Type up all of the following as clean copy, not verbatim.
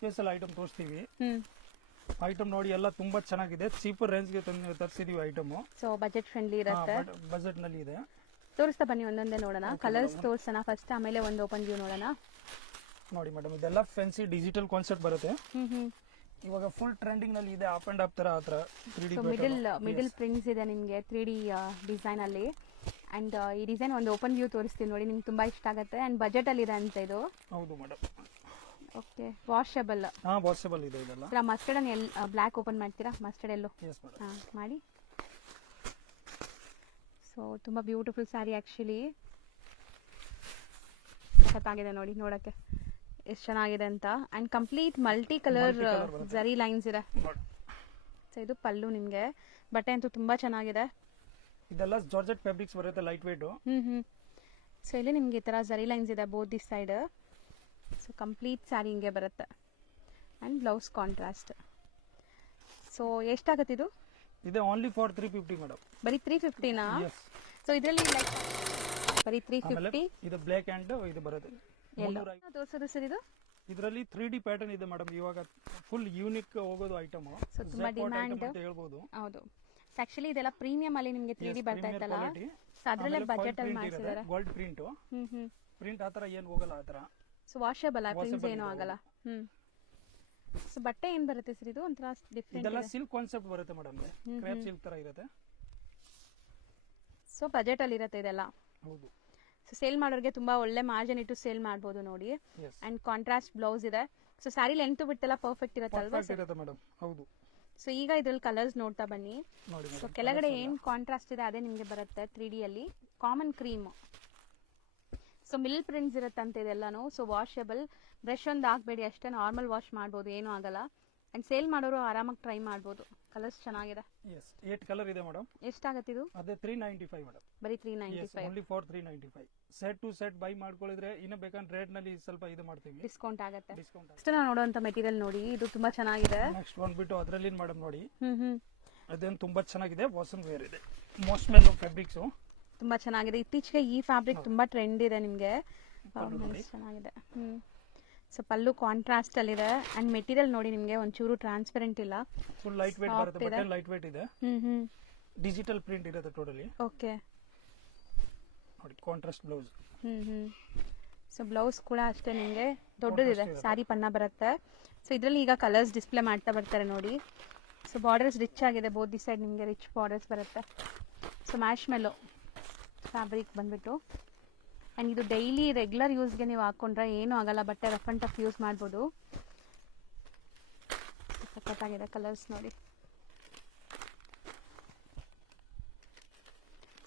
Special item ತೋರಿಸ್ತೀವಿ. Item ನೋಡಿ ಎಲ್ಲ ತುಂಬಾ ಚೆನ್ನಾಗಿದೆ, ಚೀಪರ್ ರೇಂಜ್ ಗೆ ತರಿಸಿದೀವಿ ಐಟಮ್. ಸೊ ಬಜೆಟ್ ಫ್ರೆಂಡ್ಲಿ ಇರುತ್ತೆ, ಬಜೆಟ್ ನಲ್ಲಿ ಇದೆ. ತೋರಿಸ್ತಾ ಬನ್ನಿ ಒಂದೊಂದೇ ನೋಡೋಣ. ಕಲರ್ಸ್ ತೋರಿಸೋಣ ಫಸ್ಟ್, ಆಮೇಲೆ ಒಂದು ಓಪನ್ ವ್ಯೂ ನೋಡೋಣ. ನೋಡಿ ಮೇಡಮ್, ಇದೆಲ್ಲ ಫ್ಯಾನ್ಸಿ ಡಿಜಿಟಲ್ ಕಾನ್ಸೆಪ್ಟ್ ಬರುತ್ತೆ. ಇವಾಗ ಫುಲ್ ಟ್ರೆಂಡಿಂಗ್ ನಲ್ಲಿ ಇದೆ, ಅಪ್ ಅಂಡ್ ಅಪ್ ತರ ಆತರ 3D ಮಿಡಲ್ ಪ್ರಿಂಟ್ಸ್ ಇದೆ ನಿಮಗೆ 3D ಡಿಸೈನ್ ಅಲ್ಲಿ. ಅಂಡ್ ಈ ಡಿಸೈನ್ ಒಂದು ಓಪನ್ ವ್ಯೂ ತೋರಿಸ್ತೀನಿ ನೋಡಿ, ನಿಮ್ಗೆ ತುಂಬಾ ಇಷ್ಟ ಆಗುತ್ತೆ. ಅಂಡ್ ಬಜೆಟ್ ಅಲ್ಲಿ ಇದೆ ಅಂತ ಇದು. ಹೌದು ಮೇಡಮ್. Okay, washable. ವಾಷಬಲ್ ಇದೆ ಇದೆಲ್ಲ. ಮಸ್ಟರ್ಡ್ ಅನ್ನು ಬ್ಲಾಕ್ ಓಪನ್ ಮಾಡ್ತೀರಾ? ಮಸ್ಟರ್ಡ್ ಎಲ್ಲೋ ಮಾಡಿ. ಸೊ ತುಂಬಾ ಬ್ಯೂಟಿಫುಲ್ ಸ್ಯಾರಿ ಆಕ್ಚುಲಿ, ಸಖತ್ತಾಗಿದೆ ನೋಡಿ, ನೋಡಕ್ಕೆ ಎಷ್ಟು ಚೆನ್ನಾಗಿದೆ ಅಂತ. ಅಂಡ್ ಕಂಪ್ಲೀಟ್ ಮಲ್ಟಿ ಕಲರ್ ಜರಿ ಲೈನ್ಸ್ ಇದೆ. ಸೊ ಇದು ಪಲ್ಲು, ನಿಮ್ಗೆ ಬಟ್ಟೆ ಅಂತೂ ತುಂಬಾ ಚೆನ್ನಾಗಿದೆ. ಇದೆಲ್ಲ ಜಾರ್ಜೆಟ್ ಫ್ಯಾಬ್ರಿಕ್ಸ್ ಬರುತ್ತೆ, ಲೈಟ್ ವೇಟ್. ಸೊ ಇಲ್ಲಿ ನಿಮ್ಗೆ ಈ ತರ ಜರಿ ಲೈನ್ಸ್ ಇದೆ both this side. So complete sari ಹಿಂಗೆ ಬರುತ್ತೆ. And blouse contrast. ಸೊ ಎಷ್ಟಾಗತ್ತೆ ಇದು? ಇದೆ ಓನ್ಲಿ ಫಾರ್ 350 ಮೇಡಮ್. ಬರೀ 350ನಾ? ಸೊ ಇದರಲ್ಲಿ ಲೈಕ್ ಬರೀ 350. ಇದು ಬ್ಲಾಕ್ ಅಂಡ್ ಇದು ಬರುತ್ತೆ. ತೋರಿಸೋದು ಸರ್ ಇದು? ಇದರಲ್ಲಿ 3D ಪ್ಯಾಟರ್ನ್ ಇದೆ ಮೇಡಮ್. ಇವಾಗ ಫುಲ್ ಯೂನಿಕ್ ಹೋಗೋದು ಐಟಮ್. ಸೊ ತುಂಬಾ ಡಿಮ್ಯಾಂಡ್ ಅಂತ ಹೇಳ್ಬೋದು. ಹೌದು, ಆಕ್ಚುಲಿ ಇದೆಲ್ಲ ಪ್ರೀಮಿಯಂ ಅಲ್ಲಿ ನಿಮಗೆ 3D ಬರ್ತಾ ಇತ್ತಲ್ಲ, ಸೊ ಅದರಲ್ಲೇ ಬಜೆಟ್ ಅಲ್ಲಿ ಮಾಡಿಸಿದ್ದಾರೆ. ಗೋಲ್ಡ್ ಪ್ರಿಂಟ್ ಪ್ರಿಂಟ್ ಆತರ ಏನು ಹೋಗಲ್ಲ ಆತರ. ಸೊ ವಾಷಬಲ್ ಪ್ರಿಂಟ್ಸ್ ಏನು ಆಗಲ್ಲ. ಸೊ ಬಟ್ಟೆ ಏನ್ ಬರುತ್ತೆ ಸರ್ ಇದು? ಒಂಥರ ಡಿಫರೆಂಟ್. ಇದೆಲ್ಲ ಸಿಲ್ಕ್ ಕಾನ್ಸೆಪ್ಟ್ ಬರುತ್ತೆ ಮೇಡಮ್, ಕ್ರೇಪ್ ಸಿಲ್ಕ್ ತರ ಇರುತ್ತೆ. ಸೊ ಬಜೆಟ್ ಅಲ್ಲಿ ಇರುತ್ತೆ ಇದೆಲ್ಲ. ಹೌದು. ಸೊ ಸೇಲ್ ಮಾಡೋರಿಗೆ ತುಂಬಾ ಒಳ್ಳೆ ಮಾರ್ಜಿನ್ ಇಟ್ಟು ಸೇಲ್ ಮಾಡಬಹುದು ನೋಡಿ. ಅಂಡ್ ಕಾಂಟ್ರಾಸ್ಟ್ ಬ್ಲೌಸ್ ಇದೆ. ಸೊ ಸ್ಯಾರಿ ಲೆಂತ್ ಬಿಟ್ಟೆಲ್ಲ ಪರ್ಫೆಕ್ಟ್ ಇರುತ್ತೆ ಅಲ್ವಾ ಸರ್? ಮೇಡಮ್ ಹೌದು. ಸೊ ಈಗ ಇದ್ರಲ್ಲಿ ಕಲರ್ಸ್ ನೋಡ್ತಾ ಬನ್ನಿ. ಸೊ ಕೆಳಗಡೆ ಏನ್ ಕಾಂಟ್ರಾಸ್ಟ್ ಇದೆ ಅದೇ ನಿಮ್ಗೆ ಬರುತ್ತೆ 3D ಅಲ್ಲಿ. Common cream. So mill prints ಇರುತ್ತೆ ಅಂತ ಇದೆಲ್ಲಾನು. ಸೊ ವಾಷಬಲ್, ಬ್ರಷ್ ಒಂದು ಹಾಕ್ಬೇಡಿ ಅಷ್ಟೇ, ನಾರ್ಮಲ್ ವಾಶ್ ಮಾಡ್ಬೋದು, ಏನೂ ಆಗಲ್ಲ. ಅಂಡ್ ಸೇಲ್ ಮಾಡೋರು ಆರಾಮಾಗಿ ಟ್ರೈ ಮಾಡ್ಬೋದು. ಕಲರ್ಸ್ ಚೆನ್ನಾಗಿದೆ. 8 ಕಲರ್ ಇದೆ ಮೇಡಮ್. ಎಷ್ಟಾಗತ್ತೆ ಇದು? ಅದೇ 395 ಮೇಡಮ್. ಬರೀ 395. Only for 395. Set to set by ಮಾಡ್ಕೊಳ್ಳಿದ್ರೆ ಇನ್ನು ಬೇಕಂದ್ರೆ ರೇಟ್ ನಲ್ಲಿ ಸ್ವಲ್ಪ ಇದು ಮಾಡ್ತೀವಿ, ಡಿಸ್ಕೌಂಟ್ ಆಗುತ್ತೆ. ನೆಕ್ಸ್ಟ್ ನಾವು ನೋಡುವಂತ ಮೆಟೀರಿಯಲ್ ನೋಡಿ, ಇದು ತುಂಬಾ ಚೆನ್ನಾಗಿದೆ. ನೆಕ್ಸ್ಟ್ ಬಂದ್ಬಿಟ್ಟು ಅದರಲ್ಲಿ ಮೇಡಮ್ ನೋಡಿ, ಅದೇನು ತುಂಬಾ ಚೆನ್ನಾಗಿದೆ. ವಾಸನ್ ವೇರ್ ಇದೆ, ಮೋಸ್ಟ್ಮೆಲ್ ಫ್ಯಾಬ್ರಿಕ್ಸ್ ತುಂಬಾ ಚೆನ್ನಾಗಿದೆ. ಇತ್ತೀಚೆಗೆ ಈ ಫ್ಯಾಬ್ರಿಕ್ ತುಂಬಾ ಟ್ರೆಂಡ್ ಇದೆ ನಿಮ್ಗೆ, ಚೆನ್ನಾಗಿದೆ. ಸೊ ಪಲ್ಲು ಕಾಂಟ್ರಾಸ್ಟ್ ಅಲ್ಲಿ ಇದೆ. ಅಂಡ್ ಮೆಟೀರಿಯಲ್ ನೋಡಿ ನಿಮ್ಗೆ ಒಂಚೂರು ಟ್ರಾನ್ಸ್ಪರೆಂಟ್ ಇಲ್ಲ, ಫುಲ್ ಲೈಟ್ ವೇಟ್ ಬರುತ್ತೆ. ಬಟ್ಟೆ ಲೈಟ್ ವೇಟ್ ಇದೆ. ಡಿಜಿಟಲ್ ಪ್ರಿಂಟ್ ಇರುತ್ತೆ ಟೋಟಲಿ. ಓಕೆ ನೋಡಿ, ಕಾಂಟ್ರಾಸ್ಟ್ ಬ್ಲೌಸ್. ಸೊ ಬ್ಲೌಸ್ ಕೂಡ ಅಷ್ಟೇ ನಿಮ್ಗೆ ದೊಡ್ಡದಿದೆ, ಸಾರಿ ಪನ್ನ ಬರುತ್ತೆ. ಸೊ ಇದರಲ್ಲಿ ಈಗ ಕಲರ್ಸ್ ಡಿಸ್ಪ್ಲೇ ಮಾಡ್ತಾ ಬರ್ತಾರೆ ನೋಡಿ. ಸೊ ಬಾರ್ಡರ್ಸ್ ರಿಚ್ ಆಗಿದೆ, ಬೋತ್ ದಿ ಸೈಡ್ ನಿಮ್ಗೆ ರಿಚ್ ಬಾರ್ಡರ್ಸ್ ಬರುತ್ತೆ. ಸೊ ಮ್ಯಾಶ್ ಮೆಲ್ಲೋ ಫ್ಯಾಬ್ರಿಕ್ ಬಂದ್ಬಿಟ್ಟು. ಅಂಡ್ ಇದು ಡೈಲಿ ರೆಗ್ಯುಲರ್ ಯೂಸ್ಗೆ ನೀವು ಹಾಕೊಂಡ್ರೆ ಏನೂ ಆಗಲ್ಲ, ಬಟ್ಟೆ ರಫ್ ಅಂಡ್ ಟಫ್ ಯೂಸ್ ಮಾಡ್ಬೋದು. ಸಖತ್ತಾಗಿದೆ ಕಲರ್ಸ್ ನೋಡಿ.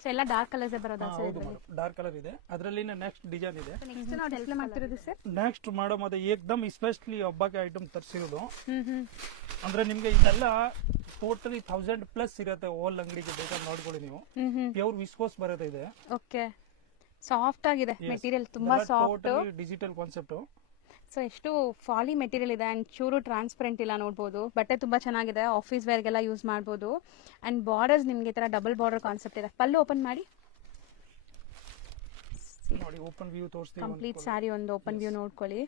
ಸೊ ಎಲ್ಲ ಡಾರ್ಕ್ ಕಲರ್ಸ್ ಬರೋದಾ ಸರ್? ಹೌದು, ಡಾರ್ಕ್ ಕಲರ್ ಇದೆ. ಅದರಲ್ಲಿ ನೆಕ್ಸ್ಟ್ ಡಿಸೈನ್ ಇದೆ. ನೆಕ್ಸ್ಟ್ ನಾವು ಡಿಸ್ಪ್ಲೇ ಮಾಡ್ತಿರೋದು ಸರ್, ನೆಕ್ಸ್ಟ್ ಮಾಡೋ ಮತ್ತೆ ಏಕದಮ್ ಸ್ಪೆಷಲಿ ಹಬ್ಬಕ್ಕೆ ಐಟಮ್ ತರಿಸಿರೋದು. ಅಂದ್ರೆ ನಿಮ್ಗೆ ಇದೆಲ್ಲ ಟೋಟಲಿ 1000+ ಇರುತ್ತೆ. ಹೋಲ್ ಅಂಗಡಿಗೆ ಬೇಕಾದ್ರೆ ನೋಡ್ಕೊಳ್ಳಿ ನೀವು. ಪ್ಯೂರ್ ವಿಸ್ಕೋಸ್ ಬರುತ್ತೆ ಇದೆ. ಓಕೆ, ಸಾಫ್ಟ್ ಆಗಿದೆ ಮೆಟೀರಿಯಲ್, ತುಂಬಾ ಸಾಫ್ಟ್, ಡಿಜಿಟಲ್ ಕಾನ್ಸೆಪ್ಟ್. ಸೊ ಎಷ್ಟು ಫಾಲಿ ಮೆಟೀರಿಯಲ್ ಇದೆ. ಅಂಡ್ ಚೂರು ಟ್ರಾನ್ಸ್ಪರೆಂಟ್ ಇಲ್ಲ, ನೋಡ್ಬೋದು. ಬಟ್ಟೆ ತುಂಬಾ ಚೆನ್ನಾಗಿದೆ, ಆಫೀಸ್ ವೇರ್ಗೆಲ್ಲ ಯೂಸ್ ಮಾಡ್ಬೋದು. ಅಂಡ್ ಬಾರ್ಡರ್ಸ್ ನಿಮ್ಗೆ ಈ ತರ ಡಬಲ್ ಬಾರ್ಡರ್ ಕಾನ್ಸೆಪ್ಟ್ ಇದೆ. ಪಲ್ಲು ಓಪನ್ ಮಾಡಿ ನೋಡಿ, ಓಪನ್ ವ್ಯೂ ತೋರಿಸ್ತೀವಿ. ಕಂಪ್ಲೀಟ್ ಸ್ಯಾರಿ ಒಂದು ಓಪನ್ ವ್ಯೂ ನೋಡ್ಕೊಳ್ಳಿ,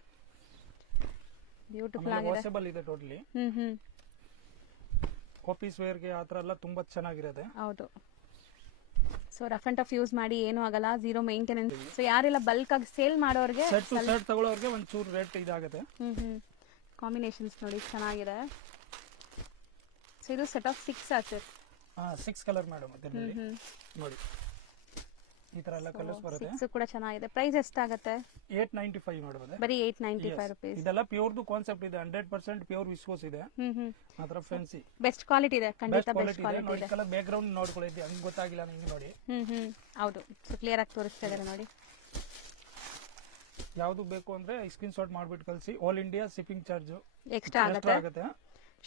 ಬ್ಯೂಟಿಫುಲ್ ಆಗಿದೆ. ವಾಷಬಲ್ ಇದೆ ಟೋಟಲಿ. ಆಫೀಸ್ ವೇರ್ಗೆ ಆ ತರ ಎಲ್ಲ ತುಂಬಾ ಚೆನ್ನಾಗಿರುತ್ತೆ. ಹೌದು. So rough and tough use ಮಾಡಿ ಏನೂ ಆಗಲ್ಲ, ಝೀರೋ ಮೇಂಟೆನೆನ್ಸ್. ಸೊ ಯಾರೆಲ್ಲ ಬಲ್ಕ್ ಆಗಿ ಸೇಲ್ ಮಾಡೋರಿಗೆ, ಸೆಟ್ ಟು ಸೆಟ್ ತಗೊಳ್ಳೋರಿಗೆ ಒಂದು ಚೂರು ರೇಟ್ ಇದಾಗುತ್ತೆ. ಕಾಂಬಿನೇಷನ್ಸ್ ನೋಡಿ ಚೆನ್ನಾಗಿದೆ. ಸೊ ಇದು set of 6 sir? 6 colour madam. ಅದರಲ್ಲಿ ನೋಡಿ ಈ ತರ ಎಲ್ಲ ಕಲರ್ಸ್ ಬರುತ್ತೆ. 6 ಕೂಡ ಚೆನ್ನಾಗಿದೆ. ಪ್ರೈಸ್ ಎಷ್ಟಾಗುತ್ತೆ? 895 ಮೇಡಮ್. ಬರೀ 895 ರೂಪೀಸ್. ಇದೆಲ್ಲ ಪ್ಯೂರ್ದು ಕಾನ್ಸೆಪ್ಟ್ ಇದೆ, 100% ಪ್ಯೂರ್ ವಿಸ್ಕೋಸ್ ಇದೆ. ಮಾತ್ರ ಫ್ಯಾನ್ಸಿ ಬೆಸ್ಟ್ ಕ್ವಾಲಿಟಿ ಇದೆ, ಖಂಡಿತ ಬೆಸ್ಟ್ ಕ್ವಾಲಿಟಿ ಇದೆ. ನೋಡಿ ಕಲರ್ ಬ್ಯಾಕ್ ಗ್ರೌಂಡ್ ನೋಡ್ಕೊಳ್ಳಿ, ಹಂಗೆ ಗೊತ್ತಾಗಿಲ್ಲ ನಿಮಗೆ ನೋಡಿ. ಹೌದು, ಸೊ ಕ್ಲಿಯರ್ ಆಗಿ ತೋರಿಸ್ತಾ ಇದ್ದಾರೆ ನೋಡಿ. ಯಾವುದು ಬೇಕು ಅಂದ್ರೆ ಸ್ಕ್ರೀನ್ ಶಾಟ್ ಮಾಡ್ಬಿಟ್ಟು ಕಳಿಸಿ. All India shipping charge extra ಆಗುತ್ತೆ,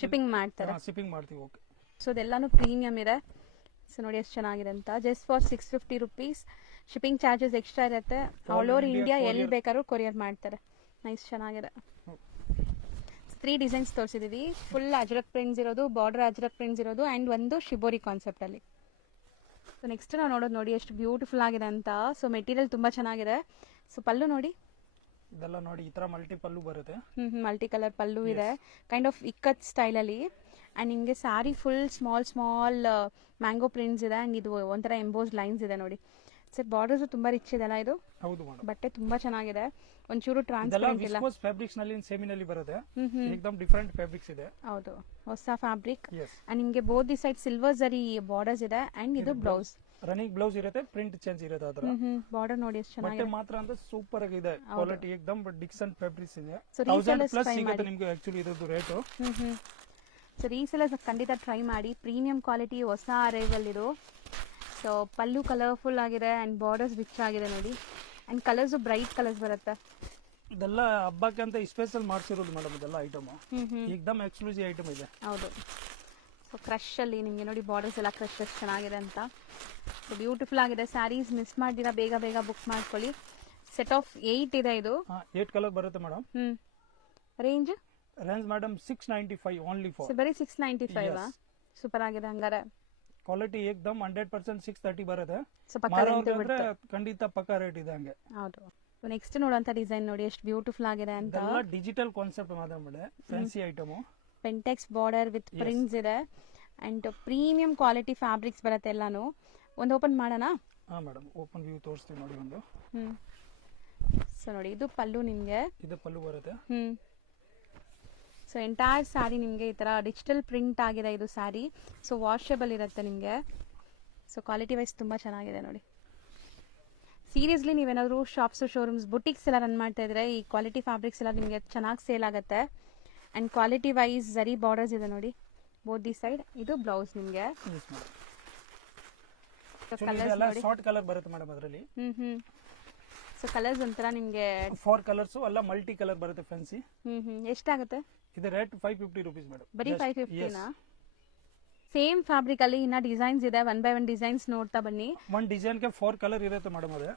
ಶಿಪ್ಪಿಂಗ್ ಮಾಡ್ತಾರೆ. ಶಿಪ್ಪಿಂಗ್ ಮಾಡ್ತೀವಿ. ಓಕೆ. ಸೊ ಇದೆಲ್ಲಾನು ಪ್ರೀಮಿಯಂ ಇದೆ. ಸೊ ನೋಡಿ ಎಷ್ಟು ಚೆನ್ನಾಗಿದೆ ಅಂತ. Just for 650 rupees. Shipping charges extra ಇರುತ್ತೆ. ಆಲ್ ಓವರ್ ಇಂಡಿಯಾ ಎಲ್ಲಿ ಬೇಕಾದ್ರೂ ಕೊರಿಯರ್ ಮಾಡ್ತಾರೆ. ನೈಸ್, ಚೆನ್ನಾಗಿದೆ. 3 ಡಿಸೈನ್ಸ್ ತೋರಿಸಿದೀವಿ. ಫುಲ್ ಅಜ್ರಕ್ ಪ್ರಿಂಟ್ಸ್ ಇರೋದು, ಬಾರ್ಡರ್ ಅಜ್ರಕ್ ಪ್ರಿಂಟ್ಸ್ ಇರೋದು, ಅಂಡ್ ಒಂದು ಶಿಬೋರಿ ಕಾನ್ಸೆಪ್ಟ್ ಅಲ್ಲಿ. ಸೊ ನೆಕ್ಸ್ಟ್ ನಾವು ನೋಡೋದು ನೋಡಿ ಎಷ್ಟು ಬ್ಯೂಟಿಫುಲ್ ಆಗಿದೆ ಅಂತ. ಸೊ ಮೆಟೀರಿಯಲ್ ತುಂಬಾ ಚೆನ್ನಾಗಿದೆ. ಸೊ ಪಲ್ಲು ನೋಡಿ, ಇದೆಲ್ಲ ನೋಡಿ ಈ ತರ ಮಲ್ಟಿ ಪಲ್ಲು ಬರುತ್ತೆ. ಮಲ್ಟಿ ಕಲರ್ ಪಲ್ಲು ಇದೆ, ಕೈಂಡ್ ಆಫ್ ಇಕ್ಕತ್ ಸ್ಟೈಲಲ್ಲಿ. ಆ್ಯಂಡ್ ನಿಮಗೆ sari full small mango prints ಇದೆ. ಆ್ಯಂಡ್ ಇದು ಒಂಥರ ಎಂಬೋಸ್ ಲೈನ್ಸ್ ಇದೆ ನೋಡಿ. ಸರ್ ಬಾರ್ಡರ್ಸ್ ತುಂಬಾ ರಿಚ್ ಇದೆಲ್ಲ. ಇದು ಹೌದು ಮೇಡಮ್. ಬಟ್ಟೆ ತುಂಬಾ ಚೆನ್ನಾಗಿದೆ, ಒಂಚೂರು ಇದೆಲ್ಲ ಟ್ರಾನ್ಸ್ಪರೆಂಟ್ ಇಲ್ಲ. ವಿಸ್ಕೋಸ್ ಫ್ಯಾಬ್ರಿಕ್ಸ್ ನಲ್ಲಿ ಸೆಮಿನಲ್ಲಿ ಬರುತ್ತೆ. ಏಕದಮ್ ಡಿಫರೆಂಟ್ ಫ್ಯಾಬ್ರಿಕ್ಸ್ ಇದೆ. ಹೌದು, ಹೊಸ ಫ್ಯಾಬ್ರಿಕ್. Yes. ಆ್ಯಂಡ್ ನಿಮಗೆ ಬೋತ್ ದಿ ಸೈಡ್ ಸಿಲ್ವರ್ ಜರಿ ಬಾರ್ಡರ್ಸ್ ಇದೆ. ಆ್ಯಂಡ್ ಇದು ಬ್ಲೌಸ್, ರನ್ನಿಂಗ್ ಬ್ಲೌಸ್ ಇರುತ್ತೆ, ಪ್ರಿಂಟ್ ಚೇಂಜ್ ಇರುತ್ತೆ ಅದರ. ಬಾರ್ಡರ್ ನೋಡಿ ಎಷ್ಟು ಬಟ್ಟೆ ಚೆನ್ನಾಗಿದೆ. ಮಾತ್ರ ಅಂತ ಸೂಪರ್ ಆಗಿದೆ, ಕ್ವಾಲಿಟಿ ಏಕದಮ್ ಡಿಕ್ಸನ್ ಫ್ಯಾಬ್ರಿಕ್ಸ್ ಇದೆ. So 1000 resellers ಪ್ಲಸ್ try ಸಿಗುತ್ತೆ ಮಾಡಿ. ನಿಮ್ಗೆ ಆಕ್ಚುಲಿ ಇದ್ರದ್ದು ರೇಟ್. ಸೊ ಈ ಸಲ ಖಂಡಿತ ಟ್ರೈ ಮಾಡಿ. ಪ್ರೀಮಿಯಂ ಕ್ವಾಲಿಟಿ ಹೊಸ ಅರೈವಲ್ ಇದು. ಸೊ ಪಲ್ಲು ಕಲರ್ಫುಲ್ ಆಗಿದೆ ಆ್ಯಂಡ್ ಬಾರ್ಡರ್ಸ್ ರಿಚ್ ಆಗಿದೆ ನೋಡಿ. ಆ್ಯಂಡ್ ಕಲರ್ಸು ಬ್ರೈಟ್ ಕಲರ್ಸ್ ಬರುತ್ತೆ. ಇದೆಲ್ಲ ಹಬ್ಬಕ್ಕೆ ಅಂತ ಸ್ಪೆಷಲ್ ಮಾಡಿಸಿರೋದು ಮೇಡಮ್. ಇದೆಲ್ಲ ಐಟಮ್ ಏಕದಮ್ ಎಕ್ಸ್ಕ್ಲೂಸಿವ್ ಐಟಮ್ ಇದೆ. ಹೌದು. ಸೊ ಕ್ರಶಲ್ಲಿ ನಿಮಗೆ ನೋಡಿ ಬಾರ್ಡರ್ಸ್ ಎಲ್ಲ ಕ್ರಶ್ ಎಷ್ಟು ಚೆನ್ನಾಗಿದೆ ಅಂತ. ಸೊ ಬ್ಯೂಟಿಫುಲ್ ಆಗಿದೆ. ಸ್ಯಾರೀಸ್ ಮಿಸ್ ಮಾಡ್ದಿರಾ ಬೇಗ ಬುಕ್ ಮಾಡ್ಕೊಳ್ಳಿ. ಸೆಟ್ ಆಫ್ 8 ಇದೆ ಇದು. 8 ಕಲರ್ ಬರುತ್ತೆ madam. Range madam 695 only for. So ಬರೀ 695. ಸೂಪರ್ ಆಗಿದೆ ಹಂಗಾರೆ. ಕ್ವಾಲಿಟಿ ಏಕದಮ್ 100% 630 ಬರುತ್ತೆ. ಸೊ ಪಕ್ಕ ಮಾರೋರ್ಗೆ ಅಂದ್ರೆ ಖಂಡಿತ ಪಕ್ಕ ರೇಟ್ ಇದೆ ಹಂಗೆ. ಹೌದು. ನೆಕ್ಸ್ಟ್ ನೋಡುವಂತ ಡಿಸೈನ್ ನೋಡಿ ಎಷ್ಟು ಬ್ಯೂಟಿಫುಲ್ ಆಗಿದೆ ಅಂತ. ಇದೆಲ್ಲ ಡಿಜಿಟಲ್ ಕಾನ್ಸೆಪ್ಟ್ ಮಾತಾಡ್ಬಿಡೆ, fancy item. Pentex border with prints ಇದೆ ಅಂಡ್ ಪ್ರೀಮಿಯಂ ಕ್ವಾಲಿಟಿ ಫ್ಯಾಬ್ರಿಕ್ಸ್ ಬರುತ್ತೆ ಎಲ್ಲಾನು. ಒಂದು ಓಪನ್ ಮಾಡೋಣ? ಹಾ ಮೇಡಮ್, ಓಪನ್ ವ್ಯೂ ತೋರಿಸ್ತೀವಿ ನೋಡಿ ಒಂದು. ಸೊ ನೋಡಿ ಇದು ಪಲ್ಲು ನಿಮಗೆ. ಇದು ಪಲ್ಲು ಬರುತ್ತೆ. ಸೊ ಎಂಟೈರ್ ಸ್ಯಾರಿ ನಿಮಗೆ ಈ ಥರ ಡಿಜಿಟಲ್ ಪ್ರಿಂಟ್ ಆಗಿದೆ ಇದು ಸ್ಯಾರಿ. ಸೊ ವಾಷಬಲ್ ಇರುತ್ತೆ ನಿಮಗೆ. ಸೊ ಕ್ವಾಲಿಟಿ ವೈಸ್ ತುಂಬ ಚೆನ್ನಾಗಿದೆ ನೋಡಿ. ಸೀರಿಯಸ್ಲಿ ನೀವೇನಾದರೂ ಶಾಪ್ಸು ಶೋರೂಮ್ಸ್ ಬುಟಿಕ್ಸ್ ಎಲ್ಲ ರನ್ ಮಾಡ್ತಾ ಇದ್ರೆ ಈ ಕ್ವಾಲಿಟಿ ಫ್ಯಾಬ್ರಿಕ್ಸ್ ಎಲ್ಲ ನಿಮಗೆ ಚೆನ್ನಾಗಿ ಸೇಲ್ ಆಗುತ್ತೆ. ಆ್ಯಂಡ್ ಕ್ವಾಲಿಟಿ ವೈಸ್ ಜರಿ ಬಾರ್ಡರ್ಸ್ ಇದೆ ನೋಡಿ ಬೋತ್ ದಿ ಸೈಡ್. ಇದು ಬ್ಲೌಸ್ ನಿಮಗೆ. ಶಾರ್ಟ್ ಕಲರ್ ಬರುತ್ತೆ ಮೇಡಮ್ ಅದರಲ್ಲಿ. ಸೊ ಕಲರ್ಸ್ ಒಂಥರ ನಿಮಗೆ 4 ಕಲರ್ಸ್ ಅಲ್ಲ ಮಲ್ಟಿ ಕಲರ್ ಬರುತ್ತೆ ಫ್ಯಾನ್ಸಿ. ಎಷ್ಟಾಗುತ್ತೆ? ಇದು ರೇಟ್ 550 rupees ಮೇಡಮ್. ಬರೀ 550ನಾ? ಸೇಮ್ ಫ್ಯಾಬ್ರಿಕ್ ಅಲ್ಲಿ ಇನ್ನ ಡಿಸೈನ್ಸ್ ಇದೆ. 1 by 1 ಡಿಸೈನ್ಸ್ ನೋಡ್ತಾ ಬನ್ನಿ. ಒಂದು ಡಿಸೈನ್ ಗೆ 4 ಕಲರ್ ಇರುತ್ತೆ ಮೇಡಮ್ ಅದೇ.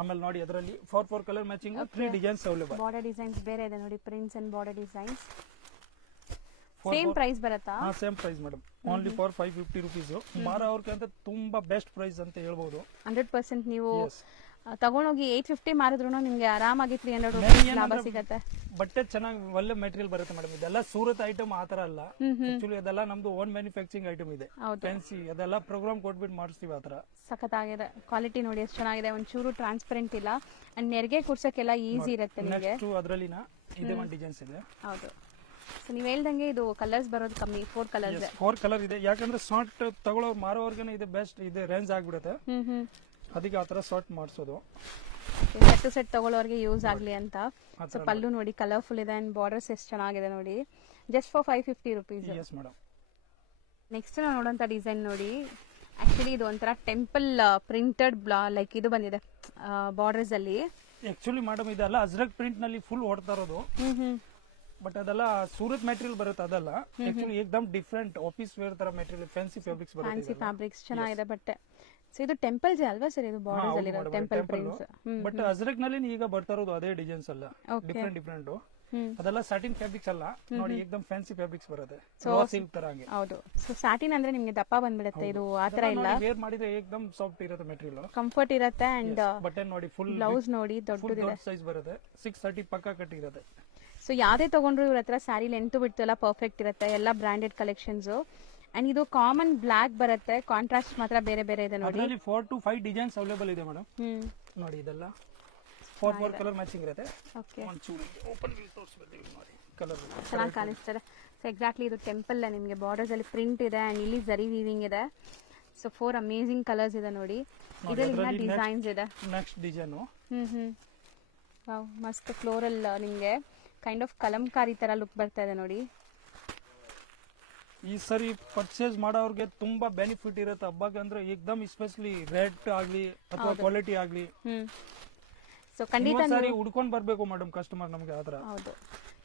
ಆಮೇಲೆ ನೋಡಿ ಅದರಲ್ಲಿ 4 colour matching 3 designs available. Border designs ಬೇರೆ ಇದೆ ನೋಡಿ, prints and border designs. Same price ಬರುತ್ತಾ? ಹಾ same price madam. Only for 550 rupees. ಮಾರೋರ್ಗೆ ಅಂತ ತುಂಬಾ ಬೆಸ್ಟ್ ಪ್ರೈಸ್ ಅಂತ ಹೇಳ್ಬೋದು. 100% ನೀವು ತಗೊಂಡೋಗಿ 850 ಮಾರಿದ್ರು ನಿಮ್ಗೆ ಆರಾಮಾಗಿ 300 rupees ಲಾಭ ಸಿಗುತ್ತೆ. ಬಟ್ಟೆ ಚೆನ್ನಾಗಿ ಒಳ್ಳೆ ಮೆಟೀರಿಯಲ್ ಬರುತ್ತೆ ಮೇಡಮ್. ಇದೆಲ್ಲ ಸೂರತ್ ಐಟಮ್ ಆತರ ಅಲ್ಲ. ಆಕ್ಚುಲಿ ಅದೆಲ್ಲ ನಮ್ದು ಓನ್ ಮ್ಯಾನುಫ್ಯಾಕ್ಚರಿಂಗ್ ಐಟಮ್ ಇದೆ. ಫ್ಯಾನ್ಸಿ ಅದೆಲ್ಲ ಪ್ರೋಗ್ರಾಮ್ ಕೊಟ್ಬಿಟ್ಟು ಮಾಡಿಸ್ತೀವಿ ಆತರ. ಸಖತ್ತಾಗಿದೆ. ಕ್ವಾಲಿಟಿ ನೋಡಿ ಎಷ್ಟು ಚೆನ್ನಾಗಿದೆ. ಒಂಚೂರು ಟ್ರಾನ್ಸ್ಪರೆಂಟ್ ಇಲ್ಲ ಅಂಡ್ ನೆರಿಗೆ ಕುರ್ಸಕ್ಕೆಲ್ಲ ಈಸಿ ಇರುತ್ತೆ ನಿಮಗೆ. ನೆಕ್ಸ್ಟ್ ಅದರಲ್ಲಿನ ಇದೇ ಒಂದು ಡಿಸೈನ್ಸ್ ಇದೆ. ಹೌದು. ಸೊ ನೀವು ಹೇಳ್ದಂಗೆ ಇದು ಕಲರ್ಸ್ ಬರೋದು ಕಮ್ಮಿ, 4 ಕಲರ್ಸ್. 4 ಕಲರ್ ಇದೆ. ಯಾಕಂದ್ರೆ ಶಾರ್ಟ್ ತಗೊಳ್ಳೋ ಮಾರೋರ್ಗೆ ಇದೆ ಬೆಸ್ಟ್ ಇದೆ ರೇಂಜ್ ಆಗ್ಬಿಡುತ್ತೆ. ಅದಕ್ಕೆ ಆತರ ಶಾರ್ಟ್ ಮಾಡಿಸೋದು. ಸೆಟ್ ಟು ಸೆಟ್ ತಗೊಳ್ಳೋರಿಗೆ ಯೂಸ್ ಆಗಲಿ ಅಂತ. ಸೊ ಪಲ್ಲು ನೋಡಿ ಕಲರ್ಫುಲ್ ಇದೆ ಅಂಡ್ ಬಾರ್ಡರ್ಸ್ ಎಷ್ಟು ಚೆನ್ನಾಗಿದೆ ನೋಡಿ. Just for 550 rupees. Yes madam. Next ನಾವು ನೋಡೋಂಥ ಡಿಸೈನ್ ನೋಡಿ. ಆಕ್ಚುಲಿ ಇದು ಒಂಥರ ಟೆಂಪಲ್ ಪ್ರಿಂಟೆಡ್ ಲೈಕ್ ಇದು ಬಂದಿದೆ ಬಾರ್ಡರ್ಸ್ ಅಲ್ಲಿ. ಆಕ್ಚುಲಿ ಮೇಡಮ್ ಇದೆಲ್ಲ ಅಜ್ರಕ್ ಪ್ರಿಂಟ್ ನಲ್ಲಿ ಫುಲ್ ಓಡ್ತಾ ಇರೋದು. ಬಟ್ ಅದೆಲ್ಲ ಸೂರತ್ ಮೆಟೀರಿಯಲ್ ಬರುತ್ತೆ. ಅದಲ್ಲ ಆಕ್ಚುಲಿ ಏಕದಮ್ ಡಿಫರೆಂಟ್ ಆಫೀಸ್ ವೇರ್ ತರ ಮೆಟೀರಿಯಲ್ ಫ್ಯಾನ್ಸಿ ಫ್ಯಾಬ್ರಿಕ್ಸ್ ಬರುತ್ತೆ. ಫ್ಯಾನ್ಸಿ ಫ್ಯಾಬ್ರಿಕ್ಸ್ ಚೆನ್ನಾಗಿದೆ ಬಟ್ಟೆ. ಸೊ ಇದು ಟೆಂಪಲ್ಸ್ ಅಲ್ವಾ ಸರ್? ಇದು ಬಾರ್ಡರ್ಸ್ ಅಲ್ಲಿ ಇರೋ ಟೆಂಪಲ್ ಪ್ರಿಂಟ್ಸ್. ಬಟ್ ಅಜ್ರಕ್ ನಲ್ಲಿ ಈಗ ಬರ್ತಾ ಇರೋದು ಅದೇ ಡಿಸೈನ್ಸ್ ಅಲ್ಲ, ಡಿಫರೆಂಟ್. ಅದೆಲ್ಲ ಸ್ಯಾಟಿನ್ ಫ್ಯಾಬ್ರಿಕ್ಸ್ ಅಲ್ಲ ನೋಡಿ, ಏಕದಮ್ ಫ್ಯಾನ್ಸಿ ಫ್ಯಾಬ್ರಿಕ್ಸ್ ಬರುತ್ತೆ. ಸಿಲ್ಕ್ ತರ ಹಂಗೆ. ಹೌದು. ಸೊ ಸ್ಯಾಟಿನ್ ಅಂದ್ರೆ ನಿಮಗೆ ದಪ್ಪ ಬಂದ್ಬಿಡುತ್ತೆ. ಇದು ಆತರ ಇಲ್ಲ, ವೇರ್ ಮಾಡಿದ್ರೆ ಏಕದಮ್ ಸಾಫ್ಟ್ ಇರುತ್ತೆ ಮೆಟೀರಿಯಲ್, ಕಂಫರ್ಟ್ ಇರುತ್ತೆ. ಅಂಡ್ ಬಟ್ಟೆ ನೋಡಿ ಫುಲ್ ಬ್ಲೌಸ್ ನೋಡಿ ದೊಡ್ಡದಿದೆ, ಸೈಜ್ ಬರುತ್ತೆ. 630 ಪಕ್ಕ ಕಟ್ ಇರುತ್ತೆ. ಸೊ ಯಾವ್ದೇ ತಗೊಂಡ್ರು ಇವ್ರ ಹತ್ರ ಸ್ಯಾರಿ ಲೆಂತ್ ಬಿಡ್ತು ಎಲ್ಲ ಪರ್ಫೆಕ್ಟ್ ಇರುತ್ತೆ. ಎಲ್ಲ ಬ್ರಾಂಡೆಡ್ ಕಲೆಕ್ಷನ್ಸ್. ಅಂಡ್ ಇದು ಕಾಮನ್ ಬ್ಲಾಕ್ ಬರುತ್ತೆ, ಕಾಂಟ್ರಾಸ್ಟ್ ಮಾತ್ರ ಬೇರೆ ಬೇರೆ ಇದೆ ನೋಡಿ. 4 to 5 ಡಿಸೈನ್ಸ್ ಅವೈಲೇಬಲ್ ಇದೆ ಮೇಡಮ್. ನೋಡಿ ಇದೆಲ್ಲ 4 ಕಲರ್ ಮ್ಯಾಚಿಂಗ್ ಇರುತ್ತೆ. ಓಕೆ, ಓಪನ್ ವ್ಯೂ ತೋರಿಸ್ಬಿಡ್ತೀವಿ ನೋಡಿ. ಕಲರ್ ಚೆನ್ನಾಗಿ ಕಾಣಿಸ್ತಾರೆ. ಸೊ ಎಕ್ಸಾಕ್ಟ್ಲಿ ಇದು ಟೆಂಪಲ್ ನಿಮಗೆ ಬಾರ್ಡರ್ಸ್ ಅಲ್ಲಿ ಪ್ರಿಂಟ್ ಇದೆ ಅಂಡ್ ಇಲ್ಲಿ ಜರಿ ವೀವಿಂಗ್ ಇದೆ. ಸೊ 4 ಅಮೇಜಿಂಗ್ ಕಲರ್ಸ್ ಇದೆ ನೋಡಿ. ಇದರಲ್ಲಿ ಡಿಸೈನ್ಸ್ ಇದೆ. ನೆಕ್ಸ್ಟ್ ಡಿಸೈನ್ ವಾವ್, ಮಸ್ತ್ ಫ್ಲೋರಲ್ ನಿಮಗೆ ಕೈಂಡ್ ಆಫ್ ಕಲಂಕಾರಿ ತರ ಲುಕ್ ಬರ್ತಾ ಇದೆ ನೋಡಿ. ಈ ಸರಿ ಪರ್ಚೇಸ್ ಮಾಡೋರ್ಗೆ ತುಂಬಾ ಬೆನಿಫಿಟ್ ಇರುತ್ತೆ ಹಬ್ಬಕ್ಕೆ. ಅಂದ್ರೆ ಏಕದಮ್ ಎಸ್ಪೆಷಲಿ ರೇಟ್ ಆಗ್ಲಿ ಅಥವಾ ಕ್ವಾಲಿಟಿ ಆಗ್ಲಿ ಸೊ ಖಂಡಿತ ಸರಿ ಹುಡ್ಕೊಂಡ್ ಬರ್ಬೇಕು ಮೇಡಮ್ ಕಸ್ಟಮರ್ ನಮ್ಗೆ ಆತರ. ಹೌದು.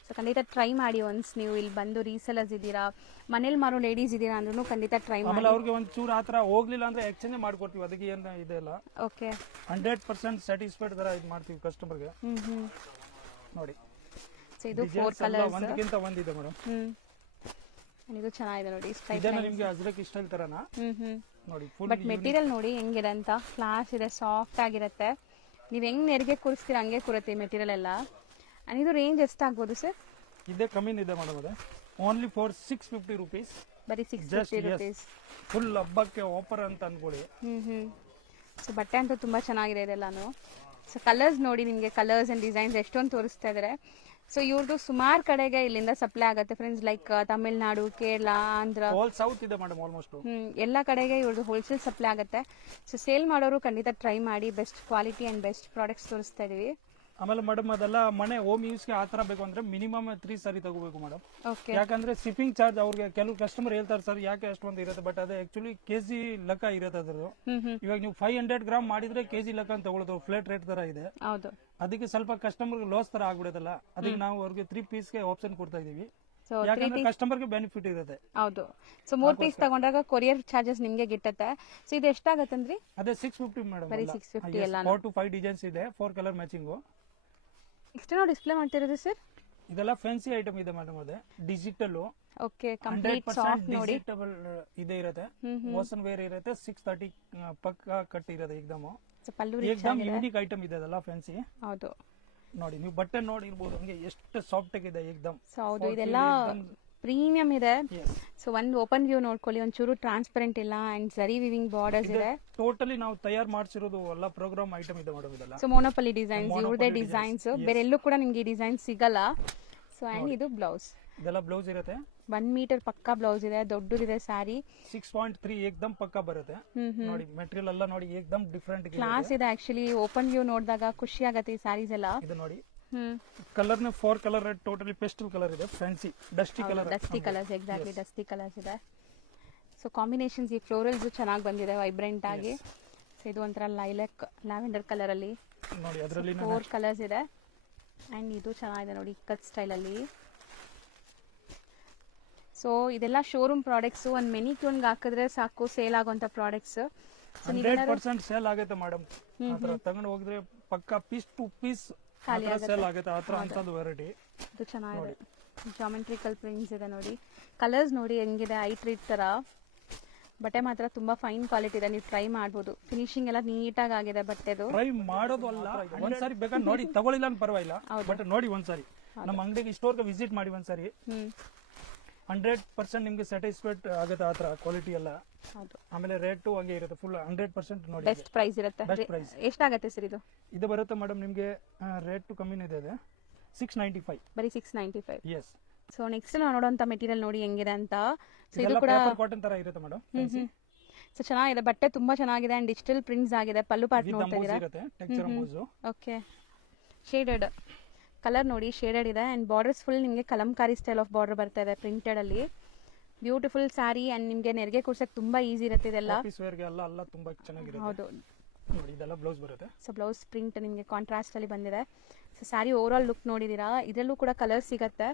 ಸೊ ಖಂಡಿತ ಟ್ರೈ ಮಾಡಿ ಒನ್ಸ್. ನೀವು ಇಲ್ಲಿ ಬಂದು ರೀಸೆಲರ್ಸ್ ಇದ್ದೀರಾ, ಮನೇಲಿ ಮಾರೋ ಲೇಡೀಸ್ ಇದ್ದೀರಾ ಅಂದ್ರೂ ಖಂಡಿತ ಟ್ರೈ ಮಾಡಿ. ಆಮೇಲೆ ಅವ್ರಿಗೆ ಒಂಚೂರು ಆತರ ಹೋಗ್ಲಿಲ್ಲ ಅಂದ್ರೆ ಎಕ್ಸ್ಚೇಂಜ್ ಮಾಡ್ಕೊಡ್ತೀವಿ. ಅದಕ್ಕೆ ಏನ್ ಇದೆ ಅಲ್ಲ, ಓಕೆ 100% ಸ್ಯಾಟಿಸ್ಫೈಡ್ ತರ ಇದು ಮಾಡ್ತೀವಿ ಕಸ್ಟಮರ್ಗೆ. ನೋಡಿ ಸೊ ಇದು 4 ಕಲರ್ಸ್ ಒಂದಕ್ಕಿಂತ ಒಂದಿದೆ ಮೇಡಮ್. ಇದು ಚೆನ್ನಾಗಿದೆ ನೋಡಿ. ಇದನ್ನ ನಿಮಗೆ ಅಜ್ರಕ್ ಸ್ಟೈಲ್ ತರನಾ ನೋಡಿ. ಬಟ್ ಮೆಟೀರಿಯಲ್ ನೋಡಿ ಹೆಂಗಿದೆ ಅಂತ. ಕ್ಲಾಸ್ ಇದೆ, ಸಾಫ್ಟ್ ಆಗಿರುತ್ತೆ. ನೀವು ಹೆಂಗ್ ನೆರಿಗೆ ಕೂರಿಸ್ತೀರಾ ಹಂಗೆ ಕೂರುತ್ತೆ ಈ ಮೆಟೀರಿಯಲ್ ಎಲ್ಲ. ಆ್ಯಂಡ್ ಇದು ರೇಂಜ್ ಎಷ್ಟಾಗ್ಬೋದು ಸರ್? ಇದೇ ಕಮ್ಮಿನ ಇದೆ ಮೇಡಮ್ ಅದೇ ಓನ್ಲಿ ಫಾರ್ 650 ರುಪೀಸ್. ಬರೀ 650 ರುಪೀಸ್. ಫುಲ್ ಹಬ್ಬಕ್ಕೆ ಆಫರ್ ಅಂತ ಅನ್ಕೊಳ್ಳಿ. ಸೊ ಬಟ್ಟೆ ಅಂತೂ ತುಂಬ ಚೆನ್ನಾಗಿದೆ ಇದೆಲ್ಲಾನು. ಸೊ ಕಲರ್ಸ್ ನೋಡಿ, ನಿಮಗೆ ಕಲರ್ಸ್ ಆ್ಯಂಡ್ ಡಿಸೈನ್ಸ್ ಎಷ್ಟೊಂದು ತೋರಿಸ್ತಾ ಇದ್ದಾರೆ. ಸೊ ಇವ್ರದ್ದು ಸುಮಾರು ಕಡೆಗೆ ಇಲ್ಲಿಂದ ಸಪ್ಲೈ ಆಗುತ್ತೆ friends, like Tamil Nadu, Kerala, Andhra, all south ಇದೆ ಮೇಡಮ್ ಆಲ್ಮೋಸ್ಟ್. ಎಲ್ಲ ಕಡೆಗೆ ಇವ್ರದ್ದು ಹೋಲ್ಸೇಲ್ ಸಪ್ಲೈ ಆಗುತ್ತೆ. ಸೊ ಸೇಲ್ ಮಾಡೋರು ಖಂಡಿತ ಟ್ರೈ ಮಾಡಿ, best quality and best products ತೋರಿಸ್ತಾ ಇದೀವಿ. ಆಮೇಲೆ ಮೇಡಮ್ ಅದೆಲ್ಲ ಮನೆ ಹೋಮ್ ಯೂಸ್ಗೆ ಆ ಥರ ಬೇಕು ಅಂದ್ರೆ ಮಿನಿಮಮ್ 3 ಸಾರಿ ತಗೋಬೇಕು ಮೇಡಮ್. ಓಕೆ. ಯಾಕಂದ್ರೆ ಶಿಪ್ಪಿಂಗ್ ಚಾರ್ಜ್ ಅವ್ರಿಗೆ ಕೆಲವು ಕಸ್ಟಮರ್ ಹೇಳ್ತಾರೆ ಸರ್ ಯಾಕೆ ಅಷ್ಟೊಂದು ಇರುತ್ತೆ, ಬಟ್ ಅದೇ ಆಕ್ಚುಲಿ ಕೆಜಿ ಲೆಕ್ಕ ಇರುತ್ತೆ ಅದ್ರದ್ದು. ಇವಾಗ ನೀವು 500 ಗ್ರಾಮ್ ಮಾಡಿದ್ರೆ ಕೆಜಿ ಲೆಕ್ಕ ಅಂತ ತಗೊಳ್ಳೋದು, ಫ್ಲೇಟ್ ರೇಟ್ ತರ ಇದೆ. ಹೌದು. ಅದಕ್ಕೆ ಸ್ವಲ್ಪ ಕಸ್ಟಮರ್ ಲಾಸ್ ತರ ಆಗ್ಬಿಡುತ್ತಲ್ಲ, ಅದಕ್ಕೆ ನಾವು ಅವ್ರಿಗೆ 3 ಪೀಸ್ಗೆ ಆಪ್ಷನ್ ಕೊಡ್ತಾ ಇದೀವಿ. ಸೊ ಯಾಕಂದ್ರೆ ಕಸ್ಟಮರ್ಗೆ ಬೆನಿಫಿಟ್ ಇರುತ್ತೆ. ಹೌದು. ಸೊ 3 ಪೀಸ್ ತಗೊಂಡಾಗ ಕೊರಿಯರ್ ಚಾರ್ಜಸ್ ನಿಮಗೆ ಗಿಟ್ಟತ್ತೆ. ಸೊ ಇದು ಎಷ್ಟಾಗತ್ತಂದ್ರಿ? ಅದೇ 650 ಮೇಡಮ್. ಬರೀ 650 ಎಲ್ಲ. 4 to 5 ಡಿಸೈನ್ಸ್ ಇದೆ, 4 ಕಲರ್ ಮ್ಯಾಚಿಂಗು. ನೆಕ್ಸ್ಟ್ ನಾವು ಡಿಸ್ಪ್ಲೇ ಮಾಡ್ತಿರೋದು ಸರ್, ಇದೆಲ್ಲ ಫ್ಯಾನ್ಸಿ ಐಟಮ್ ಇದೆ ಮೇಡಮ್. ಅದೇ ಡಿಜಿಟಲ್ ಓಕೆ, ಕಂಪ್ಲೀಟ್ ಸಾಫ್ಟ್ ನೋಡಿ ಡಿಜಿಟಲ್ ಇದೆ ಇರುತ್ತೆ. ಓಸನ್ ವೇರ್ ಇರುತ್ತೆ, 630 ಪಕ್ಕ ಕಟ್ ಇರುತ್ತೆ ಏಕದಮ್. ಸೊ ಪಲ್ಲು ಏಕದಮ್ ಯೂನಿಕ್ ಐಟಮ್ ಇದೆ ಅದೆಲ್ಲ ಫ್ಯಾನ್ಸಿ. ಹೌದು. ನೋಡಿ ನೀವು ಬಟ್ಟೆ ನೋಡಿರ್ಬೋದು ಹಂಗೆ ಎಷ್ಟು ಸಾಫ್ಟ್ ಆಗಿದೆ ಏಕದಮ್. ಸೊ ಹೌದು, ಇದೆಲ್ಲ ಪ್ರೀಮಿಯಂ ಇದೆ. ಸೊ ಒಂದು ಓಪನ್ ವ್ಯೂ ನೋಡ್ಕೊಳ್ಳಿ, ಒಂಚೂರು ಟ್ರಾನ್ಸ್ಪರೆಂಟ್ ಇಲ್ಲ ಅಂಡ್ ಜರಿ ವಿವಿಂಗ್ ಬಾರ್ಡರ್ಸ್ ಇದೆ. ಟೋಟಲಿ ನಾವು ತಯಾರು ಮಾಡಿಸಿರೋದು ಎಲ್ಲ ಪ್ರೋಗ್ರಾಮ್ ಐಟಮ್ ಇದೆ ಮೇಡಮ್ ಇದೆಲ್ಲ. ಸೊ ಮೋನೋಪಲಿ ಡಿಸೈನ್ಸ್, ಇವ್ರದೇ ಡಿಸೈನ್ಸ್, ಬೇರೆ ಎಲ್ಲೂ ಕೂಡ ನಿಮ್ಗೆ ಈ ಡಿಸೈನ್ ಸಿಗಲ್ಲ. ಸೊ ಅಂಡ್ ಇದು ಬ್ಲೌಸ್, ಇದೆಲ್ಲ ಬ್ಲೌಸ್ ಇರುತ್ತೆ. 1 ಮೀಟರ್ ಪಕ್ಕಾ ಬ್ಲೌಸ್ ಇದೆ, ದೊಡ್ಡದಿದೆ ಸ್ಯಾರಿ. 6.3 ಏಕದಮ್ ಪಕ್ಕ ಬರುತ್ತೆ. ನೋಡಿ ಮೆಟೀರಿಯಲ್ ಎಲ್ಲ ನೋಡಿ ಏಕದಮ್ ಡಿಫರೆಂಟ್ ಕ್ಲಾಸ್ ಇದೆ. ಆಕ್ಚುಲಿ ಓಪನ್ ವ್ಯೂ ನೋಡಿದಾಗ ಖುಷಿ ಆಗತ್ತೆ ಈ ಸ್ಯಾರೀಸ್ ಎಲ್ಲ. ಇದು ನೋಡಿ colour 4 colour totally pastel colour ಇದೆ, fancy dusty colour. Dusty colours, exactly dusty colours ಇದೆ. ಸೊ ಕಾಂಬಿನೇಷನ್ಸ್ ಈ ಫ್ಲೋರಲ್ಸ್ ಚೆನ್ನಾಗಿ ಬಂದಿದೆ, ವೈಬ್ರೆಂಟ್ ಆಗಿ. ಸೊ ಇದು ಒಂಥರ ಲೈಲಾಕ್ ಲ್ಯಾವೆಂಡರ್ ಕಲರ್ ಅಲ್ಲಿ ನೋಡಿ, ಅದರಲ್ಲಿ 4 ಕಲರ್ಸ್ ಇದೆ. ಅಂಡ್ ಇದು ಚೆನ್ನಾಗಿದೆ ನೋಡಿ, ಕಟ್ ಸ್ಟೈಲ್ ಅಲ್ಲಿ. ಸೊ ಇದೆಲ್ಲ ಶೋರೂಮ್ ಪ್ರಾಡಕ್ಟ್ಸ್, ಒಂದು ಮೆನಿಕ್ಯೂನ್ಗೆ ಹಾಕಿದ್ರೆ ಸಾಕು ಸೇಲ್ ಆಗುವಂತ ಪ್ರಾಡಕ್ಟ್ಸ್. 100% ಸೇಲ್ ಆಗುತ್ತೆ ಮೇಡಮ್. ಆತರ ತಗೊಂಡು ಹೋಗಿದ್ರೆ ಪಕ್ಕ ಪೀಸ್ ಟು ಪೀಸ್ ಸೇಲ್ ಆಗುತ್ತೆ ಆತರ ಅಂತದ್ದು ವೆರೈಟಿ. ಇದು ಚೆನ್ನಾಗಿದೆ, ಜಾಮೆಟ್ರಿಕಲ್ ಪ್ರಿಂಟ್ಸ್ ಇದೆ ನೋಡಿ. ಕಲರ್ಸ್ ನೋಡಿ ಹೆಂಗಿದೆ, ಐ ಟ್ರೀಟ್ ತರ. ಬಟ್ಟೆ ಮಾತ್ರ ತುಂಬಾ ಫೈನ್ ಕ್ವಾಲಿಟಿ ಇದೆ, ನೀವು ಟ್ರೈ ಮಾಡಬಹುದು. ಫಿನಿಶಿಂಗ್ ಎಲ್ಲ ನೀಟಾಗಿ ಆಗಿದೆ ಬಟ್ಟೆದು. ಟ್ರೈ ಮಾಡೋದು ಅಲ್ಲ, ಒಂದ್ಸಾರಿ ಬೇಕಾದ್ರೆ ನೋಡಿ, ತಗೊಳ್ಳಿಲ್ಲ ಅಂತ ಪರವಾಗಿಲ್ಲ, ಬಟ್ ನೋಡಿ ಒಂದ್ಸಾರಿ ನಮ್ಮ ಅಂಗಡಿಗೆ ಸ್ಟೋರ್ಗೆ ವಿಸಿಟ್ ಮಾಡಿ ಒಂದ್ಸಾರಿ. 100% ನಿಮ್ಗೆ ಸ್ಯಾಟಿಸ್ಫೈಡ್ ಆಗುತ್ತೆ ಆತರ ಕ್ವಾಲಿಟಿ ಎಲ್ಲ. ಆಮೇಲೆ ರೇಟು ಹಂಗೆ ಇರುತ್ತೆ, ಫುಲ್ 100% ನೋಡಿ. ಬೆಸ್ಟ್ ಪ್ರೈಸ್ ಇರುತ್ತೆ. ಎಷ್ಟಾಗತ್ತೆ ಸರ್ ಇದು? ಇದು ಬರುತ್ತೆ ಮೇಡಮ್ ನಿಮ್ಗೆ ರೇಟ್ ಕಮ್ಮಿನೇ ಇದೆ, 695. ಬರೀ 695. ಎಸ್. ಸೊ ನೆಕ್ಸ್ಟ್ ನಾವು ನೋಡುವಂತ ಮೆಟೀರಿಯಲ್ ನೋಡಿ ಹೆಂಗಿದೆ ಅಂತ. ಸೊ ಇದು ಕೂಡ ಕಾಟನ್ ತರ ಇರುತ್ತೆ ಮೇಡಮ್. ಸೊ ಚೆನ್ನಾಗಿದೆ, ಬಟ್ಟೆ ತುಂಬಾ ಚೆನ್ನಾಗಿದೆ ಅಂಡ್ ಡಿಜಿಟಲ್ ಪ್ರಿಂಟ್ಸ್ ಆಗಿದೆ. ಪಲ್ಲು ಪಾರ್ಟ್ ನೋಡ್ತಾ ಇದ್ದೀರಾ? ಓಕೆ, ಶೇಡೆಡ್ ಕಲರ್ ನೋಡಿ, ಶೇಡೆಡ್ ಇದೆ. ಅಂಡ್ ಬಾರ್ಡರ್ಸ್ ಫುಲ್ ನಿಮಗೆ ಕಲಂಕಾರಿ ಸ್ಟೈಲ್ ಆಫ್ ಬಾರ್ಡರ್ ಬರ್ತಾ ಇದೆ ಪ್ರಿಂಟೆಡ್ ಅಲ್ಲಿ. ಬ್ಯೂಟಿಫುಲ್ ಸ್ಯಾರಿ ಅಂಡ್ ನಿಮಗೆ ನೆರಿಗೆ ಕೂರ್ಸಕ್ಕೆ ತುಂಬಾ ಈಸಿ ಇರುತ್ತೆ ಇದೆಲ್ಲ. ಆಫೀಸ್ ವೇರ್ ಗೆ ಎಲ್ಲ ತುಂಬಾ ಚೆನ್ನಾಗಿರುತ್ತೆ. ಹೌದು ನೋಡಿ, ಇದೆಲ್ಲ ಬ್ಲೌಸ್ ಬರುತ್ತೆ. ಸೊ ಬ್ಲೌಸ್ ಪ್ರಿಂಟ್ ನಿಮಗೆ ಕಾಂಟ್ರಾಸ್ಟ್ ಅಲ್ಲಿ ಬಂದಿದೆ. So sari overall look ನೋಡಿದೀರಾ, ಇದರಲ್ಲೂ ಕೂಡ ಕಲರ್ ಸಿಗುತ್ತೆ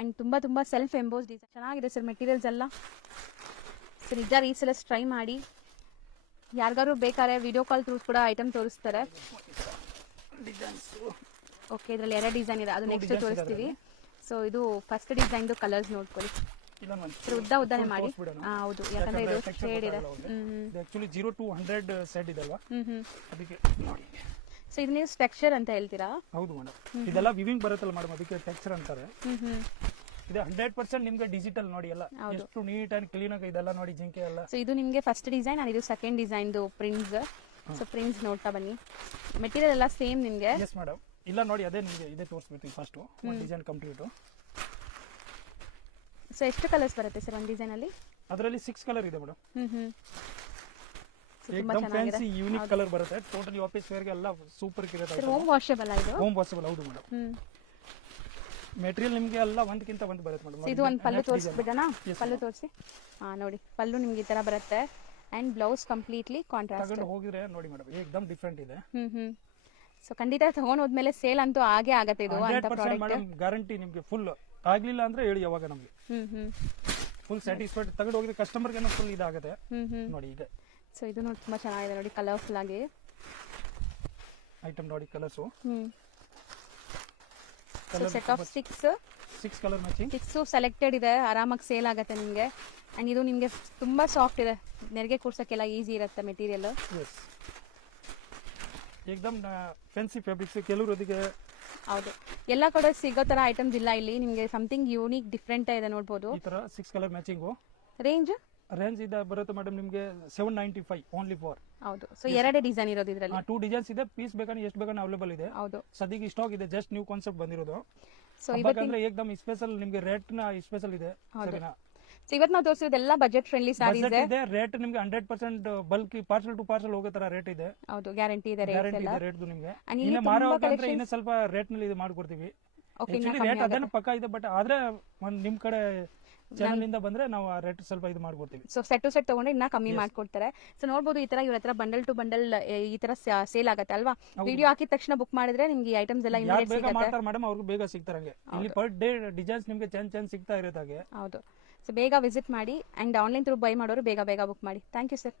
ಅಂಡ್ ತುಂಬಾ ಸೆಲ್ಫ್ ಎಂಬೋಸ್ ಡಿಸೈನ್ ಚೆನ್ನಾಗಿದೆ ಸರ್. ಮೆಟೀರಿಯಲ್ಸ್ ಎಲ್ಲ ಸೊ ನಿಜ ರೀಸೆಲ್ಲರ್ಸ್ ಟ್ರೈ ಮಾಡಿ. ಯಾರಿಗಾರು ಬೇಕಾದ್ರೆ ವಿಡಿಯೋ ಕಾಲ್ ಥ್ರೂ ಕೂಡ ಐಟಮ್ ತೋರಿಸ್ತಾರೆ. ಓಕೆ, ಇದರಲ್ಲಿ 2 ಡಿಸೈನ್ ಇದೆ, ಅದು ನೆಕ್ಸ್ಟ್ ತೋರಿಸ್ತೀವಿ. ಸೊ ಇದು ಫಸ್ಟ್ ಡಿಸೈನ್ ಕಲರ್ಸ್ ನೋಡ್ಕೊಳ್ಳಿ, ಉದ್ದನೆ ಮಾಡಿ. ಹೌದು, ಯಾಕಂದ್ರೆ ಇದು ಶೇಡ್ ಇದೆ. ಆಕ್ಚುಲಿ 0 to 100 ಸೆಟ್ ಇದೆ ಅಲ್ವಾ, ಅದಕ್ಕೆ ನೋಡಿ. ಸೊ ಇದು ನೀವು ಟೆಕ್ಸ್ಚರ್ ಅಂತ ಹೇಳ್ತೀರಾ? ಹೌದು ಮೇಡಮ್, ಇದೆಲ್ಲ ವಿವಿಂಗ್ ಬರುತ್ತಲ್ಲ ಮೇಡಮ್, ಅದಕ್ಕೆ ಟೆಕ್ಸ್ಚರ್ ಅಂತಾರೆ. ಇದು 100% ನಿಮ್ಗೆ ಡಿಜಿಟಲ್ ನೋಡಿ, ಎಲ್ಲ ಎಷ್ಟು ನೀಟ್ ಅಂಡ್ ಕ್ಲೀನ್ ಆಗಿ ಇದೆಲ್ಲ ನೋಡಿ, ಜಿಂಕೆ ಎಲ್ಲ. ಸೊ ಇದು ನಿಮಗೆ ಫಸ್ಟ್ ಡಿಸೈನ್ and ಇದು second design prints. So prints ನೋಡ್ತಾ ಬನ್ನಿ. ಮೆಟೀರಿಯಲ್ ಎಲ್ಲ ಸೇಮ್ ನಿಮಗೆ. Yes madam. ಇಲ್ಲ ನೋಡಿ, ಅದೇ ನಿಮಗೆ ಇದೇ ತೋರಿಸ್ಬೇಕು ಫಸ್ಟ್, ಒಂದು ಡಿಸೈನ್ ಕಂಪ್ಲೀಟ್. ಸೊ ಎಷ್ಟು ಕಲರ್ಸ್ ಬರುತ್ತೆ ಸರ್ ಒಂದು ಡಿಸೈನ್ ಅಲ್ಲಿ? ಅದರಲ್ಲಿ 6 ಕಲರ್ ಇದೆ ಮೇಡಮ್. ಏಕದಮ್ ಫ್ಯಾನ್ಸಿ ಯೂನಿಕ್ ಕಲರ್ ಬರುತ್ತೆ. ಟೋಟಲಿ ಆಫೀಸ್ ವೇರ್ ಗೆ ಎಲ್ಲ ಸೂಪರ್ ಇರುತ್ತೆ. ಸರ್ ಹೋಮ್ ವಾಷಬಲ್ ಇದು? ಹೋಮ್ ವಾಷಬಲ್, ಹೌದು ಮೇಡಮ್. ಮೆಟೀರಿಯಲ್ ನಿಮಗೆ ಎಲ್ಲ ಒಂದಕ್ಕಿಂತ ಒಂದು ಬರುತ್ತೆ ಮೇಡಮ್. ಇದು ಒಂದು ಪಲ್ಲು ತೋರಿಸ್ಬಿಡೋಣ? ಪಲ್ಲು ತೋರಿಸಿ. ನೋಡಿ, ಪಲ್ಲು ನಿಮ್ಗೆ ಈ ತರ ಬರುತ್ತೆ ಅಂಡ್ ಬ್ಲೌಸ್ ಕಂಪ್ಲೀಟ್ಲಿ ಕಾಂಟ್ರಾಸ್ಟ್. ತಗೊಂಡು ಹೋಗಿದ್ರೆ ನೋಡಿ ಮೇಡಮ್, ಏಕದಮ್ ಡಿಫರೆಂಟ್ ಇದೆ. ಸೊ ಖಂಡಿತ ತಗೊಂಡು ಹೋದ್ಮೇಲೆ ಸೇಲ್ ಅಂತೂ ಆಗೇ ಆಗತ್ತೆ ಇದು ಅಂತ ಪ್ರಾಡಕ್ಟ್. ಗ್ಯಾರಂಟಿ ನಿಮಗೆ. ಫುಲ್ ಆಗ್ಲಿಲ್ಲ ಅಂದ್ರೆ ಹೇಳಿ ಯಾವಾಗ ನಮಗೆ. ಫುಲ್ ಸ್ಯಾಟಿಸ್ಫೈಡ್ ತಗೊಂಡು ಹೋಗಿದ್ರೆ ಕಸ್ಟಮರ್ಗೆ ಫುಲ್ ಇದಾಗುತ್ತೆ ನೋಡಿ. ಈಗ ಸೊ ಇದು ನೋಡಿ ತುಂಬಾ ಚೆನ್ನಾಗಿದೆ ನೋಡಿ, ಕಲರ್ಫುಲ್ ಆಗಿ ಐಟಮ್ ನೋಡಿ. Colours set of 6 colour matching. 6 selected ಇದೆ, ಆರಾಮಾಗಿ ಸೇಲ್ ಆಗುತ್ತೆ ನಿಮಗೆ. ಅಂಡ್ ಇದು ನಿಮಗೆ ತುಂಬಾ ಸಾಫ್ಟ್ ಇದೆ, ನೆರಿಗೆ ಕೂರ್ಸಕ್ಕೆಲ್ಲ ಈಸಿ ಇರುತ್ತೆ ಮೆಟೀರಿಯಲ್. ಏಕದಮ್ ಫ್ಯಾನ್ಸಿ ಫ್ಯಾಬ್ರಿಕ್ಸ್. ಕೆಲವರು ಅದಕ್ಕೆ ಹೌದು, ಎಲ್ಲ ಕಡೆ ಸಿಗೋ ತರ ಐಟಮ್ಸ್ ಇಲ್ಲ ಇಲ್ಲಿ, ನಿಮಗೆ ಸಮಥಿಂಗ್ ಯೂನಿಕ್ ಡಿಫ್ರೆಂಟ್ ಇದೆ ನೋಡ್ಬೋದು. ಈ ತರ 6 ಕಲರ್ ಮ್ಯಾಚಿಂಗು ರೇಂಜ್ ಇದೆ ಬರುತ್ತೆ ಮೇಡಮ್ ನಿಮಗೆ 795 ಓನ್ಲಿ ಫಾರ್. ಹೌದು, ಸೊ ಎರಡೇ ಡಿಸೈನ್ ಇರೋದು ಇದರಲ್ಲಿ. 2 ಡಿಸೈನ್ಸ್ ಇದೆ, ಪೀಸ್ ಬೇಕಾದ್ರೆ ಎಷ್ಟು ಬೇಕಾದ್ರೆ ಅವೈಲೇಬಲ್ ಇದೆ. ಹೌದು, ಸದ್ಯಕ್ಕೆ ಸ್ಟಾಕ್ ಇದೆ, ಜಸ್ಟ್ ನ್ಯೂ ಕಾನ್ಸೆಪ್ಟ್ ಬಂದಿರೋದು. ಸೊ ಇವತ್ತಂದ್ರೆ ಏಕದಮ್ ಸ್ಪೆಷಲ್ ನಿಮಗೆ ರೇಟ್ ನ ಸ್ಪೆಷಲ್ ಇದೆ. ಸರಿನಾ? ಸೊ ಇವತ್ತು ನಾವು ತೋರಿಸಿರೋದೆಲ್ಲ ಬಜೆಟ್ ಫ್ರೆಂಡ್ಲಿ ಸಾರೀಸ್ ಇದೆ. ರೇಟ್ ನಿಮಗೆ 100% ಬಲ್ಕ್ ಪಾರ್ಸಲ್ ಟು ಪಾರ್ಸಲ್ ಹೋಗೋ ತರ ರೇಟ್ ಇದೆ. ಹೌದು, ಗ್ಯಾರಂಟಿ ಇದೆ ಗ್ಯಾರಂಟಿ ಇದೆ ರೇಟ್ ನಿಮಗೆ. ಇನ್ನು ಮಾರೋಕಂದ್ರೆ ಇನ್ನು ಸ್ವಲ್ಪ ರೇಟ್ ನಲ್ಲಿ ಇದು ಮಾಡ್ಕೊಡ್ತೀವಿ. ರೇಟ್ ಅದನ್ನ ಪಕ್ಕ ಇದೆ, ಬಟ್ ಆದ್ರೆ ನಿಮ್ ಕಡೆ ಚಾನಲ್ ಇಂದ ಬಂದ್ರೆ ನಾವು ಆ ರೇಟ್ ಸ್ವಲ್ಪ ಇದು ಮಾಡ್ಕೊಡ್ತೀವಿ. ಸೊ ಸೆಟ್ ಟು ಸೆಟ್ ತಗೊಂಡ್ರೆ ಇನ್ನ ಕಮ್ಮಿ ಮಾಡ್ಕೊಡ್ತಾರೆ. ಸೊ ನೋಡಬಹುದು ಈ ತರ ಇವ್ರ ಹತ್ರ ಬಂಡಲ್ ಟು ಬಂಡಲ್ ಈ ತರ ಸೇಲ್ ಆಗತ್ತೆ ಅಲ್ವಾ. ವಿಡಿಯೋ ಹಾಕಿದ ತಕ್ಷಣ ಬುಕ್ ಮಾಡಿದ್ರೆ ನಿಮ್ಗೆ ಈ ಐಟಮ್ಸ್ ಎಲ್ಲ ಇಮಿಡಿಯೇಟ್ ಬೇಗ ಸಿಗುತ್ತೆ. ಮಾಡ್ತಾರೆ ಮೇಡಮ್, ಅವ್ರಿಗೆ ಬೇಗ ಸಿಗ್ತಾರಂಗೆ. ಇಲ್ಲಿ ಪರ್ ಡೇ ಡಿಸೈನ್ಸ್ ನಿಮ್ಗೆ ಚೇಂಜ್ ಸಿಗ್ತಾ ಇರುತ್ತೆ ಹಾಗೆ. ಹೌದು, ಸೊ ಬೇಗ ವಿಸಿಟ್ ಮಾಡಿ ಅಂಡ್ ಆನ್ಲೈನ್ ಥ್ರೂ ಬೈ ಮಾಡೋರು ಬೇಗ ಬುಕ್ ಮಾಡಿ. Thank you sir.